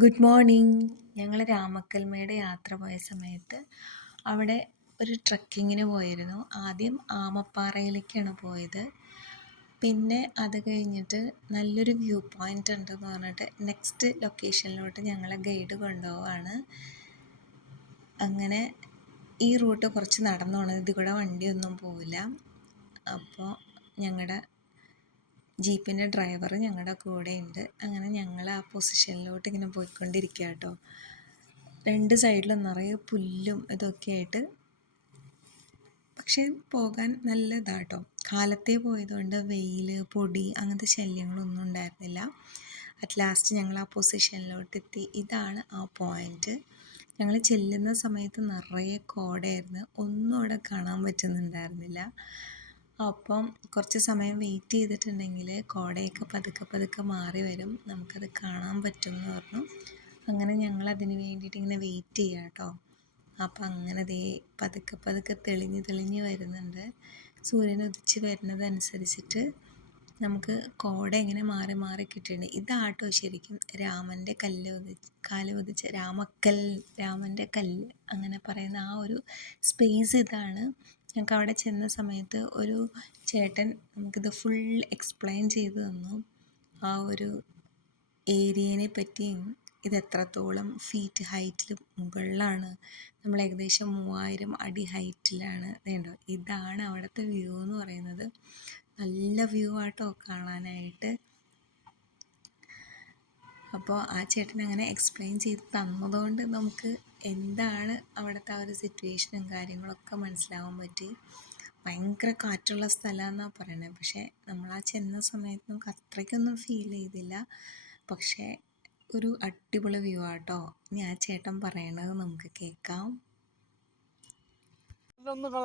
Good morning. ഞങ്ങൾ രാമക്കൽമേട് യാത്ര പോയ സമയത്ത് അവിടെ ഒരു ട്രക്കിങ്ങിന് പോയിരുന്നു. ആദ്യം ആമപ്പാറയിലേക്കാണ് പോയത്. പിന്നെ അത് കഴിഞ്ഞിട്ട് നല്ലൊരു വ്യൂ പോയിൻ്റ് ഉണ്ടെന്ന് പറഞ്ഞിട്ട് നെക്സ്റ്റ് ലൊക്കേഷനിലോട്ട് ഞങ്ങളെ ഗൈഡ് കൊണ്ടുപോവാണ്. അങ്ങനെ ഈ റൂട്ട് കുറച്ച് നടന്നു പോകണം, ഇതിൽ കൂടെ വണ്ടിയൊന്നും പോവില്ല. അപ്പോൾ ഞങ്ങളുടെ ജീപ്പിൻ്റെ ഡ്രൈവർ ഞങ്ങളുടെ കൂടെ ഉണ്ട്. അങ്ങനെ ഞങ്ങൾ ആ പൊസിഷനിലോട്ട് ഇങ്ങനെ പോയിക്കൊണ്ടിരിക്കുക കേട്ടോ. രണ്ട് സൈഡിലും നിറയെ പുല്ലും ഇതൊക്കെ ആയിട്ട്, പക്ഷേ പോകാൻ നല്ല ഇതാട്ടോ. കാലത്തേ പോയതുകൊണ്ട് വെയിൽ, പൊടി അങ്ങനത്തെ ശല്യങ്ങളൊന്നും ഉണ്ടായിരുന്നില്ല. അറ്റ് ലാസ്റ്റ് ഞങ്ങൾ ആ പൊസിഷനിലോട്ട് എത്തി. ഇതാണ് ആ പോയിൻ്റ്. ഞങ്ങൾ ചെല്ലുന്ന സമയത്ത് നിറയെ കോടയായിരുന്നു, ഒന്നും അവിടെ കാണാൻ പറ്റുന്നുണ്ടായിരുന്നില്ല. അപ്പം കുറച്ച് സമയം വെയിറ്റ് ചെയ്തിട്ടുണ്ടെങ്കിൽ കോടയൊക്കെ പതുക്കെ പതുക്കെ മാറി വരും, നമുക്കത് കാണാൻ പറ്റും എന്ന് പറഞ്ഞു. അങ്ങനെ ഞങ്ങൾ അതിന് വേണ്ടിയിട്ട് ഇങ്ങനെ വെയിറ്റ് ചെയ്യാം കേട്ടോ. അപ്പം അങ്ങനെ ദേ പതുക്കെ പതുക്കെ തെളിഞ്ഞ് തെളിഞ്ഞ് വരുന്നുണ്ട്. സൂര്യൻ ഉദിച്ച് വരുന്നതനുസരിച്ചിട്ട് നമുക്ക് കോട ഇങ്ങനെ മാറി മാറി കിട്ടിയിട്ടുണ്ട്. ഇതാട്ടോ ശരിക്കും രാമൻ്റെ കാല് പതിച്ച രാമൻ്റെ കല്ല് അങ്ങനെ പറയുന്ന ആ ഒരു സ്പേസ് ഇതാണ്. ഞങ്ങൾക്ക് അവിടെ ചെന്ന സമയത്ത് ഒരു ചേട്ടൻ നമുക്കിത് ഫുൾ എക്സ്പ്ലെയിൻ ചെയ്തു തന്നു. ആ ഒരു ഏരിയനെ പറ്റിയും ഇത് എത്രത്തോളം ഫീറ്റ് ഹൈറ്റിൽ മുകളിലാണ്, നമ്മൾ ഏകദേശം 3000 അടി ഹൈറ്റിലാണ്. വേണ്ടോ, ഇതാണ് അവിടുത്തെ വ്യൂ എന്ന് പറയുന്നത്. നല്ല വ്യൂ ആട്ടോ കാണാനായിട്ട്. അപ്പോൾ ആ ചേട്ടൻ അങ്ങനെ എക്സ്പ്ലെയിൻ ചെയ്ത് തന്നതുകൊണ്ട് നമുക്ക് എന്താണ് അവിടുത്തെ ആ ഒരു സിറ്റുവേഷനും കാര്യങ്ങളൊക്കെ മനസ്സിലാവാൻ പറ്റി. ഭയങ്കര കാറ്റുള്ള സ്ഥലമാണെന്നാണ് പറയണത്. പക്ഷേ നമ്മൾ ആ ചെന്ന സമയത്ത് നമുക്ക് അത്രയ്ക്കൊന്നും ഫീൽ ചെയ്തില്ല. പക്ഷേ ഒരു അടിപൊളി വ്യൂ ആട്ടോ. ഇനി ആ ചേട്ടൻ പറയണത് നമുക്ക് കേൾക്കാം.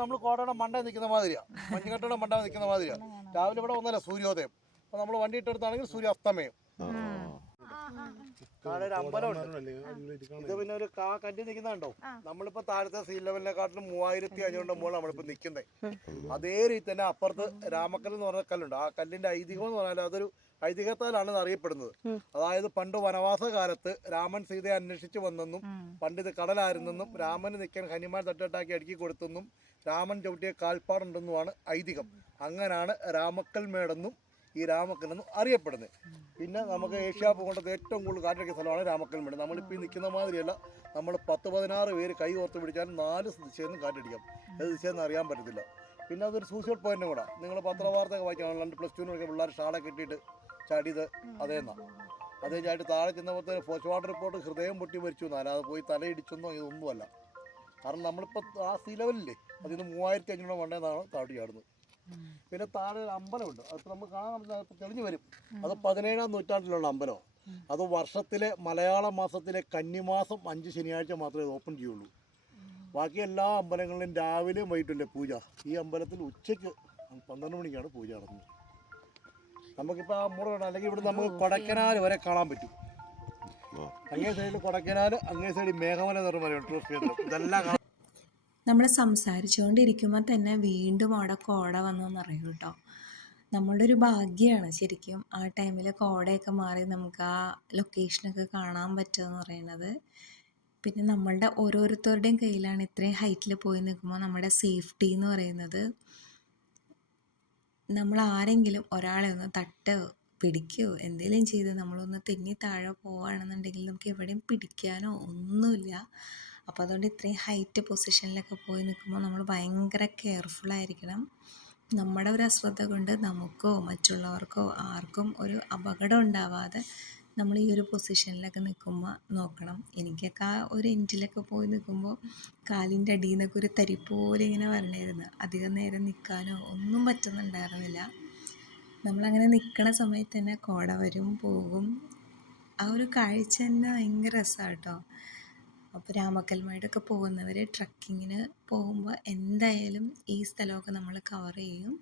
നമ്മൾ കോടയുടെ മണ്ട നിൽക്കുന്ന മാതിരിയാണ്, മഞ്ഞുകെട്ടയുടെ മണ്ട നിൽക്കുന്ന മാതിരിയാണ്. രാവിലെ ഇവിടെ ഒന്നല്ല സൂര്യോദയം, അപ്പോൾ നമ്മൾ വണ്ടി ഇട്ടെടുത്താണെങ്കിൽ സൂര്യാസ്തമയം. താഴെ ഒരു അമ്പലമുണ്ട്. ഇത് പിന്നെ ഒരു കല്ല് നിൽക്കുന്നുണ്ടോ, നമ്മളിപ്പോ താഴത്തെ സീ ലെവലിനെക്കാട്ടിലും 3500 മുകളിൽ നമ്മളിപ്പോ നിൽക്കുന്നത്. അതേ രീതി തന്നെ അപ്പുറത്ത് രാമക്കൽ എന്ന് പറഞ്ഞ കല്ലുണ്ട്. ആ കല്ലിന്റെ ഐതിഹ്യം എന്ന് പറഞ്ഞാൽ അതൊരു ഐതിഹ്യത്താലാണ് ഇത് അറിയപ്പെടുന്നത്. അതായത് പണ്ട് വനവാസ കാലത്ത് രാമൻ സീതയെ അന്വേഷിച്ച് വന്നെന്നും പണ്ട് ഇത് കടലായിരുന്നെന്നും രാമന് നിൽക്കാൻ ഹനുമാൻ തട്ടിട്ടാക്കി അടുക്കി കൊടുത്തെന്നും രാമൻ ചവിട്ടിയ കാൽപ്പാടുണ്ടെന്നുമാണ് ഐതിഹ്യം. അങ്ങനാണ് രാമക്കൽ മേടെന്നും ഈ രാമക്കല്ലെന്നും അറിയപ്പെടുന്നത്. പിന്നെ നമുക്ക് ഏഷ്യ പോകേണ്ടത് ഏറ്റവും കൂടുതൽ കാറ്റടിക്കുന്ന സ്ഥലമാണ് രാമക്കൽ മേട്. നമ്മളിപ്പോൾ ഈ നിൽക്കുന്ന മാതിരിയല്ല, നമ്മൾ 10-16 പേര് കൈ ഓർത്ത് പിടിച്ചാലും 4 ദിശയിൽ നിന്നും കാറ്റടിക്കാം. ഏത് ദിശയെന്ന് അറിയാൻ പറ്റത്തില്ല. പിന്നെ അതൊരു സൂസൈഡ് പോയിന്റും കൂടെ. നിങ്ങൾ പത്രവാർത്തയൊക്കെ വായിക്കണം, +2 പഠിക്കുന്ന പിള്ളേർ ഷാളെ കെട്ടിയിട്ട് ചാടിയത് അതേന്നാണ്. അത് കഴിഞ്ഞായിട്ട് താഴെ ചെന്നപ്പോഴത്തെ പോസ്റ്റ്മോർട്ടം റിപ്പോർട്ട് ഹൃദയം പൊട്ടി മരിച്ചു എന്നാണ്, അല്ലാതെ പോയി തലയിടിച്ചെന്നോ ഇതൊന്നുമല്ല. കാരണം നമ്മളിപ്പോൾ ആ സീ ലെവലില്ലേ, അതിന് 3500 മണ്ടേന്നാണ് താഴെ ചാടുന്നത്. പിന്നെ താഴെ ഒരു അമ്പലമുണ്ട്, അത് നമുക്ക് കാണാൻ തെളിഞ്ഞു വരും. അത് 17-ാം നൂറ്റാണ്ടിലുള്ള അമ്പലം. അത് വർഷത്തിലെ മലയാള മാസത്തിലെ കന്നിമാസം 5 ശനിയാഴ്ച മാത്രമേ ഓപ്പൺ ചെയ്യുള്ളൂ. ബാക്കി എല്ലാ അമ്പലങ്ങളിലും രാവിലെയും വൈകിട്ടില്ലേ പൂജ. ഈ അമ്പലത്തിൽ ഉച്ചയ്ക്ക് 12 മണിക്കാണ് പൂജ നടന്നത്. നമുക്കിപ്പോൾ ആ മൂട അല്ലെങ്കിൽ ഇവിടെ നമുക്ക് കൊടൈക്കനാൽ വരെ കാണാൻ പറ്റും. അങ്ങേ സൈഡിൽ കൊടൈക്കനാൽ, അങ്ങേ സൈഡിൽ മേഘമല എന്ന് പറഞ്ഞ ടൂറിസ്റ്റ് കേന്ദ്രം. ഇതെല്ലാം നമ്മൾ സംസാരിച്ചുകൊണ്ടിരിക്കുമ്പോൾ തന്നെ വീണ്ടും അവിടെ കോട വന്നെന്നറിയും കേട്ടോ. നമ്മളുടെ ഒരു ഭാഗ്യമാണ് ശരിക്കും ആ ടൈമിൽ കോടയൊക്കെ മാറി നമുക്ക് ആ ലൊക്കേഷനൊക്കെ കാണാൻ പറ്റുമെന്ന് പറയുന്നത്. പിന്നെ നമ്മളുടെ ഓരോരുത്തരുടെയും കയ്യിലാണ് ഇത്രയും ഹൈറ്റിൽ പോയി നിൽക്കുമ്പോൾ നമ്മുടെ സേഫ്റ്റി എന്ന് പറയുന്നത്. നമ്മൾ ആരെങ്കിലും ഒരാളെ ഒന്ന് പിടിക്കുകയോ എന്തെങ്കിലും ചെയ്ത് നമ്മളൊന്ന് തെന്നി താഴെ പോവുകയാണെന്നുണ്ടെങ്കിൽ നമുക്ക് എവിടെയും പിടിക്കാനോ ഒന്നുമില്ല. അപ്പോൾ അതുകൊണ്ട് ഇത്രയും ഹൈറ്റ് പൊസിഷനിലൊക്കെ പോയി നിൽക്കുമ്പോൾ നമ്മൾ ഭയങ്കര കെയർഫുള്ളായിരിക്കണം. നമ്മുടെ ഒരു അശ്രദ്ധ കൊണ്ട് നമുക്കോ മറ്റുള്ളവർക്കോ ആർക്കും ഒരു അപകടം ഉണ്ടാവാതെ നമ്മൾ ഈ ഒരു പൊസിഷനിലൊക്കെ നിൽക്കുമ്പോൾ നോക്കണം. എനിക്കൊക്കെ ആ ഒരു എൻഡിലൊക്കെ പോയി നിൽക്കുമ്പോൾ കാലിൻ്റെ അടിയിൽ നിന്നൊക്കെ ഒരു തരി പോലെ ഇങ്ങനെ വരണമായിരുന്നു. അധികം നേരം നിൽക്കാനോ ഒന്നും പറ്റുന്നുണ്ടായിരുന്നില്ല. നമ്മളങ്ങനെ നിൽക്കണ സമയത്ത് തന്നെ കോട വരും പോകും. ആ ഒരു കാഴ്ച തന്നെ ഭയങ്കര രസമാണ് കേട്ടോ. അപ്പോൾ രാമക്കൽമേടൊക്കെ പോകുന്നവർ ട്രക്കിങ്ങിന് പോകുമ്പോൾ എന്തായാലും ഈ സ്ഥലമൊക്കെ നമ്മൾ കവർ ചെയ്യും.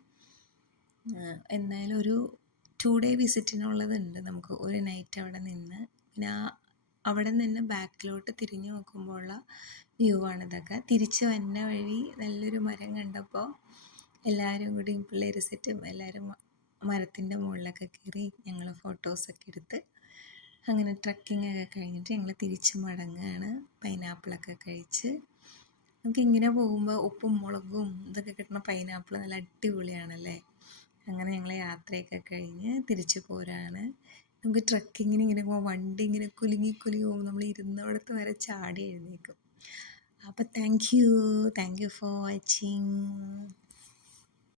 എന്തായാലും ഒരു 2 ഡേ വിസിറ്റിനുള്ളതുണ്ട്. നമുക്ക് ഒരു നൈറ്റ് അവിടെ നിന്ന് പിന്നെ അവിടെ നിന്ന് ബാക്കിലോട്ട് തിരിഞ്ഞു നോക്കുമ്പോഴുള്ള വ്യൂ ആണ് ഇതൊക്കെ. തിരിച്ച് വന്ന വഴി നല്ലൊരു മരം കണ്ടപ്പോൾ എല്ലാവരും കൂടി പിള്ളേർ സെറ്റും എല്ലാവരും മരത്തിൻ്റെ മുകളിലൊക്കെ കയറി ഞങ്ങൾ ഫോട്ടോസൊക്കെ എടുത്ത് അങ്ങനെ ട്രക്കിംഗ് ഒക്കെ കഴിഞ്ഞിട്ട് ഞങ്ങൾ തിരിച്ച് മടങ്ങുകയാണ്. പൈനാപ്പിളൊക്കെ കഴിച്ച് നമുക്കിങ്ങനെ പോകുമ്പോൾ ഉപ്പും മുളകും ഇതൊക്കെ കിട്ടുന്ന പൈനാപ്പിൾ നല്ല അടിപൊളിയാണല്ലേ. അങ്ങനെ ഞങ്ങൾ യാത്രയൊക്കെ കഴിഞ്ഞ് തിരിച്ച് പോരാണ്. നമുക്ക് ട്രക്കിങ്ങിന് ഇങ്ങനെ പോകുമ്പോൾ വണ്ടി ഇങ്ങനെ കുലുങ്ങി പോകുമ്പോൾ നമ്മൾ ഇരുന്നിടത്ത് വരെ ചാടി എഴുന്നേക്കും. അപ്പോൾ താങ്ക് യു ഫോർ വാച്ചിങ്.